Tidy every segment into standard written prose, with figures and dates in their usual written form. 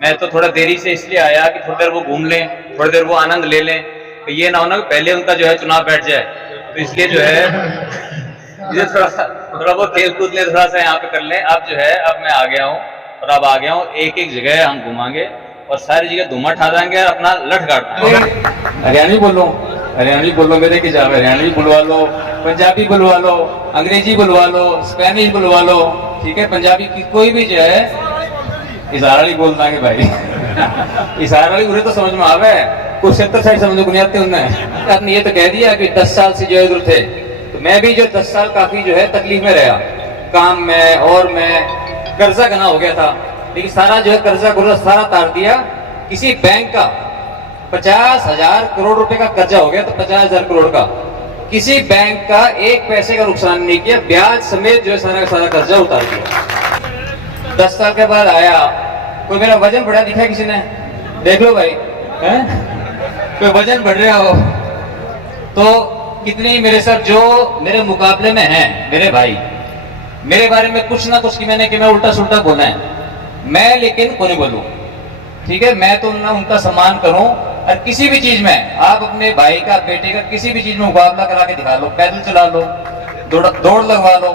मैं तो थोड़ा देरी से इसलिए आया कि थोड़ी देर वो घूम लें, थोड़ी देर वो आनंद ले लें, तो ये ना हो ना कि पहले उनका जो है चुनाव बैठ जाए, तो इसलिए जो है ये थोड़ा बहुत खेल कूद ले, थोड़ा सा यहाँ पे कर लें। अब जो है अब मैं आ गया हूँ, और अब आ गया हूँ, एक एक जगह हम घुमाएंगे और सारी जगह धुआं ठा देंगे और अपना लठ काट देंगे। हरियाणवी बोलो मेरे की जावे, हरियाणवी बुलवा लो, पंजाबी बुलवा लो, अंग्रेजी बुलवा लो, स्पेनिश बुलवा लो, ठीक है। पंजाबी की कोई भी जो है इशारा बोल देंगे भाई। इशारा उन्हें तो समझ में आवे, कुछ 70 साइड समझ को नहीं आते उन्हें। आपने ये तो कह दिया कि 10 साल से जो इधर थे, तो मैं भी जो 10 साल काफी जो है तकलीफ में रहा, काम में और मैं कर्जा गना हो गया था, लेकिन सारा जो है कर्जा गुर्जा सारा तार दिया। किसी बैंक का 50,000 करोड़ रुपए का कर्जा हो गया, तो 50,000 करोड़ का किसी बैंक का एक पैसे का नुकसान नहीं किया, ब्याज समेत जो है सारा का सारा कर्जा उतार दिया। 10 साल के बाद आया, कोई मेरा वजन बढ़ा दिखा किसी ने? देख लो भाई, हैं? कोई वजन बढ़ रहा हो तो कितने ही मेरे साथ जो मेरे मुकाबले में हैं मेरे भाई, मेरे बारे में कुछ ना कुछ कि मैं उल्टा सुल्टा बोला है, मैं लेकिन को नहीं बोलूं, ठीक है। मैं तो ना उनका सम्मान करूं, और किसी भी चीज में आप अपने भाई का बेटे का किसी भी चीज में मुकाबला करा के दिखा लो, पैदल चला लो, दौड़ लगवा लो,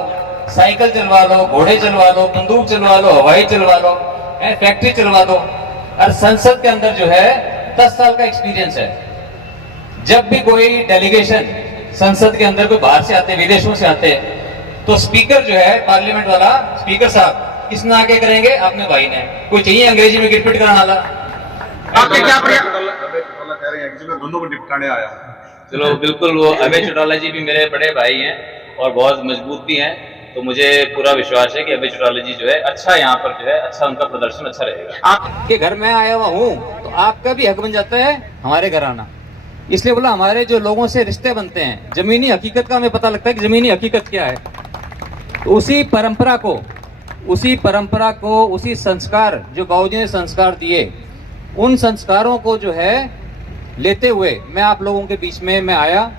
साइकिल चलवा लो, घोड़े चलवा लो, बंदूक चलवा लो, हवाई चलवा लो, फैक्ट्री चलवा दो। और संसद के अंदर जो है 10 साल का एक्सपीरियंस है। जब भी कोई डेलीगेशन संसद के अंदर कोई बाहर से आते, विदेशों से आते, तो स्पीकर जो है पार्लियामेंट वाला स्पीकर साहब किसने आके करेंगे? अपने भाई ने। कोई चाहिए अंग्रेजी में गिरपिट कराने वाला? आपके क्या कह रहे हैं कि मैं दोनों को निपटाने आया हूं। चलो बिल्कुल, वो अभय चौटाला जी भी मेरे बड़े भाई हैं और बहुत मजबूत भी हैं, तो मुझे पूरा विश्वास है कि अभय चौटाला जी जो है अच्छा यहाँ पर जो है अच्छा उनका प्रदर्शन अच्छा रहेगा। आपके घर में आया हुआ हूँ तो आपका भी हक बन जाता है हमारे घर आना, इसलिए बोला हमारे जो लोगों से रिश्ते बनते हैं, जमीनी हकीकत का हमें पता लगता है कि जमीनी हकीकत क्या है। तो उसी परंपरा को उसी संस्कार जो बाबूजी ने संस्कार दिए, उन संस्कारों को जो है लेते हुए मैं आप लोगों के बीच में मैं आया,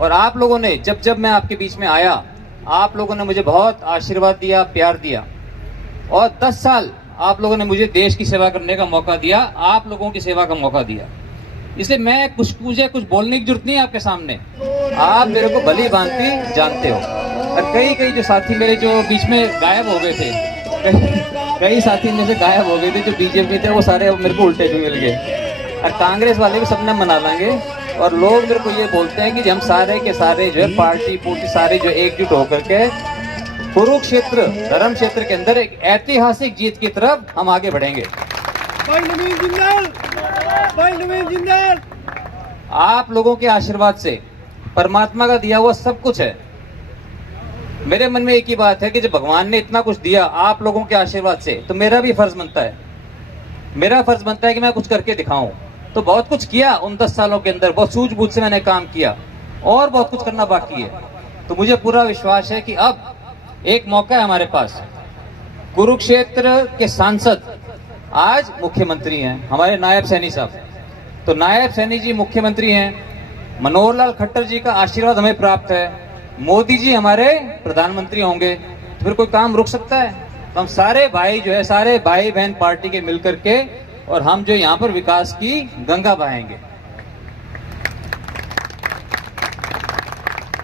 और आप लोगों ने जब मैं आपके बीच में आया, आप लोगों ने मुझे बहुत आशीर्वाद दिया, प्यार दिया, और 10 साल आप लोगों ने मुझे देश की सेवा करने का मौका दिया, आप लोगों की सेवा का मौका दिया। इसलिए मैं मुझे कुछ बोलने की जरूरत नहीं है आपके सामने, आप मेरे को भली भांति जानते हो। और कई जो साथी मेरे जो बीच में गायब हो गए थे, कई साथी में से गायब हो गए थे जो बीजेपी थे, वो सारे अब मेरे को उल्टे भी मिल गए। और कांग्रेस वाले भी सबने मना लेंगे, और लोग मेरे को ये बोलते हैं कि हम सारे के सारे जो है पार्टी सारे जो एकजुट होकर के कुरुक्षेत्र धर्म क्षेत्र के अंदर एक ऐतिहासिक जीत की तरफ हम आगे बढ़ेंगे। आप लोगों के आशीर्वाद से, परमात्मा का दिया हुआ सब कुछ है। मेरे मन में एक ही बात है कि जब भगवान ने इतना कुछ दिया आप लोगों के आशीर्वाद से, तो मेरा भी फर्ज बनता है कि मैं कुछ करके दिखाऊं। तो बहुत कुछ किया उन 10 सालों के अंदर, बहुत सूझबूझ से मैंने काम किया, और बहुत कुछ करना बाकी है। तो मुझे पूरा विश्वास है कि अब एक मौका है हमारे पास। कुरुक्षेत्र के सांसद आज मुख्यमंत्री हैं, हमारे नायब सैनी साहब। तो नायब सैनी जी मुख्यमंत्री हैं, मनोहर लाल खट्टर जी का आशीर्वाद हमें प्राप्त है, मोदी जी हमारे प्रधानमंत्री होंगे, तो फिर कोई काम रुक सकता है? तो हम सारे भाई जो है, सारे भाई बहन पार्टी के मिलकर के, और हम जो यहाँ पर विकास की गंगा बहाएंगे।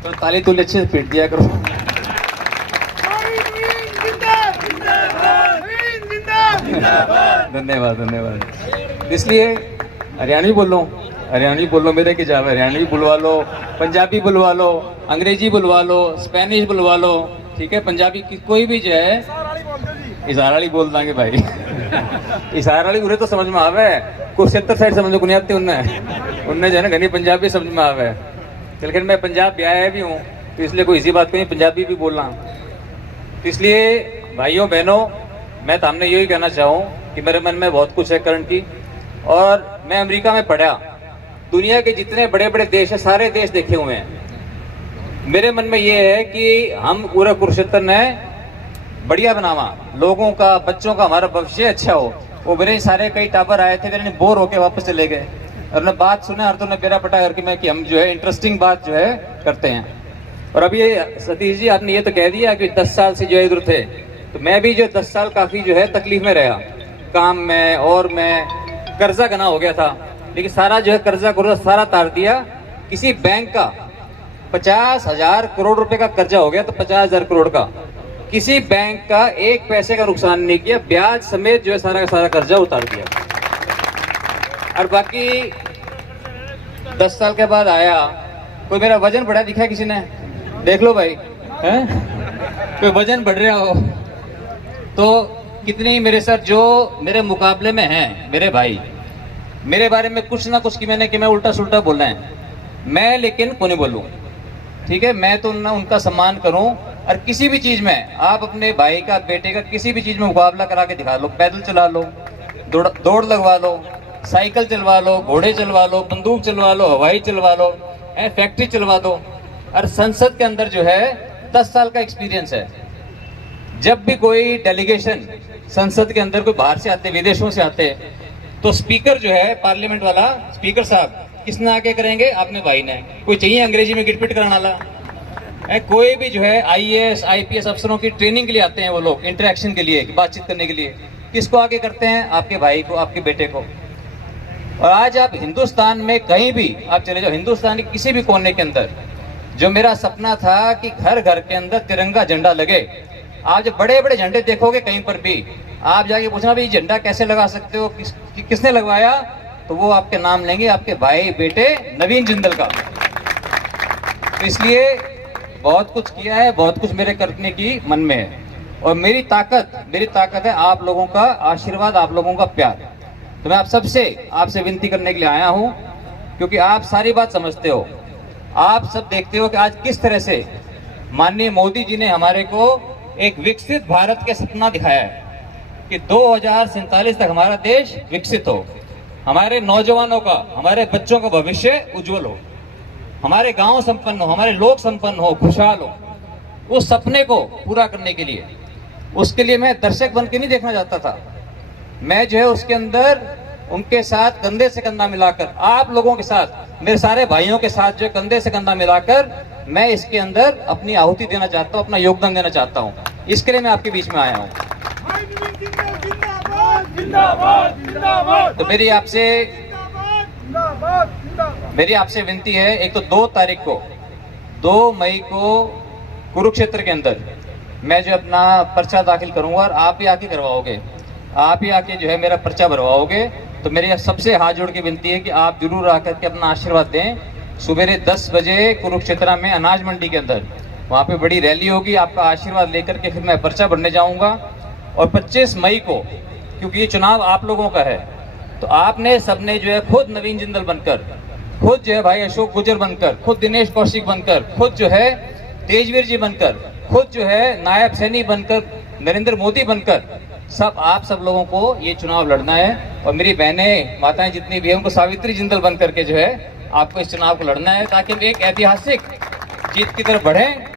तो ताली तुल्य अच्छे से पीट दिया करो। धन्यवाद। इसलिए हरियाणवी बोलो मेरे की जावे, हरियाणवी बुलवा लो, पंजाबी बुलवा लो, अंग्रेजी बुलवा लो, स्पेनिश बुलवा लो, ठीक है। पंजाबी की कोई भी जो है इशारा बोल देंगे भाई। इशारा उन्हें तो समझ में आवे, कुछ 70 साइड समझ को नहीं आते उन्हें जो है ना घनी पंजाबी समझ में आवे। लेकिन मैं पंजाब भी आया भी हूँ, तो इसलिए कोई इसी बात को नहीं, पंजाबी भी बोलना। तो इसलिए भाइयों बहनों, मैं तो हमने यही कहना चाहूँ कि मेरे मन में बहुत कुछ है करण की, और मैं अमेरिका में पढ़ा, दुनिया के जितने बड़े बड़े देश है सारे देश देखे हुए हैं। मेरे मन में ये है कि हम पूरा कुरुक्षेत्र ने बढ़िया बनावा, लोगों का, बच्चों का, हमारा भविष्य अच्छा हो। वो मेरे सारे कई टाबर आए थे, मेरे बोर होके वापस चले गए, और ने बात सुना और तो ने बेरा पटा करके मैं कि हम जो है इंटरेस्टिंग बात जो है करते हैं। और अभी सतीश जी आपने ये तो कह दिया कि 10 साल से जो इधर थे, तो मैं भी जो 10 साल काफी जो है तकलीफ में रहा, काम में और मैं कर्जा गना हो गया था, लेकिन सारा जो है कर्जा सारा तार दिया। किसी बैंक का 50,000 करोड़ रुपए का कर्जा हो गया तो 50,000 करोड़ का किसी बैंक का एक पैसे का नुकसान नहीं किया, ब्याज समेत जो है सारा का सारा कर्जा उतार दिया। और बाकी 10 साल के बाद आया, कोई मेरा वजन बढ़ा दिखा किसी ने? देख लो भाई, हैं? कोई वजन बढ़ रहा हो तो कितने ही मेरे साथ जो मेरे मुकाबले में हैं मेरे भाई, मेरे बारे में कुछ ना कुछ कि मैं उल्टा सुल्टा बोलना है, मैं लेकिन को नहीं बोलूँ, ठीक है? मैं तो ना उनका सम्मान करूं। और किसी भी चीज में आप अपने भाई का, बेटे का किसी भी चीज में मुकाबला करा के दिखा लो, पैदल चला लो, दौड़ लगवा लो, साइकिल चलवा लो, घोड़े चलवा लो, बंदूक चलवा लो, हवाई चलवा लो, फैक्ट्री चलवा दो। और संसद के अंदर जो है 10 साल का एक्सपीरियंस है। जब भी कोई डेलीगेशन संसद के अंदर कोई बाहर से आते, विदेशों से आते, तो स्पीकर जो है पार्लियामेंट वाला स्पीकर साहब किसने आके करेंगे? आपने भाई ने। कोई चाहिए अंग्रेजी में गिटपिट कराने वाला है? कोई भी जो है IAS IPS अफसरों की ट्रेनिंग के लिए आते हैं वो लोग, इंटरेक्शन के लिए, बातचीत करने के लिए, किसको आगे करते हैं? आपके भाई को, आपके बेटे को। और आज आप हिंदुस्तान में कहीं भी आप चले जाओ, हिंदुस्तान के किसी भी कोने के अंदर, जो मेरा सपना था कि घर घर के अंदर तिरंगा झंडा लगे, आप जो बड़े बड़े झंडे देखोगे कहीं पर भी, आप जाके पूछना भाई झंडा कैसे लगा सकते हो, किसने लगवाया, तो वो आपके नाम लेंगे, आपके भाई बेटे नवीन जिंदल का। तो इसलिए बहुत कुछ किया है, बहुत कुछ मेरे करने की मन में है। और मेरी ताकत है आप लोगों का आशीर्वाद, आप लोगों का प्यार। तो मैं आपसे विनती करने के लिए आया हूं, क्योंकि आप सारी बात समझते हो, आप सब देखते हो कि आज किस तरह से माननीय मोदी जी ने हमारे को एक विकसित भारत के सपना दिखाया है कि 2047 तक हमारा देश विकसित हो, हमारे नौजवानों का, हमारे बच्चों का भविष्य उज्जवल हो, हमारे गांव संपन्न हो, हमारे लोग संपन्न हो, खुशहाल हो। उस सपने को पूरा करने के लिए, उसके लिए मैं दर्शक बन के नहीं देखना चाहता था, मैं जो है उसके अंदर उनके साथ कंधे से कंधा मिलाकर, आप लोगों के साथ, मेरे सारे भाइयों के साथ जो कंधे से कंधा मिलाकर मैं इसके अंदर अपनी आहुति देना चाहता हूँ, अपना योगदान देना चाहता हूँ। इसके लिए मैं आपके बीच में आया हूँ। तो मेरी आपसे विनती है, एक तो 2 मई को कुरुक्षेत्र के अंदर मैं जो अपना पर्चा दाखिल करूंगा, और आप ही आके करवाओगे, आप ही आके जो है मेरा पर्चा भरवाओगे। तो मेरी सबसे हाथ जोड़ के विनती है कि आप जरूर आकर के अपना आशीर्वाद दें। सुबह 10 बजे कुरुक्षेत्र में अनाज मंडी के अंदर, वहाँ पे बड़ी रैली होगी, आपका आशीर्वाद लेकर के फिर मैं पर्चा भरने जाऊंगा। और 25 मई को, क्योंकि ये चुनाव आप लोगों का है, तो आपने सबने जो है खुद नवीन जिंदल बनकर, खुद जो है भाई अशोक गुजर बनकर, खुद दिनेश कौशिक बनकर, खुद जो है तेजवीर जी बनकर, खुद जो है नायब सैनी बनकर, नरेंद्र मोदी बनकर, आप सब लोगों को ये चुनाव लड़ना है। और मेरी बहनें, माताएं जितनी भी है, उनको सावित्री जिंदल बनकर के जो है आपको इस चुनाव को लड़ना है, ताकि हम एक ऐतिहासिक जीत की तरफ बढ़ें।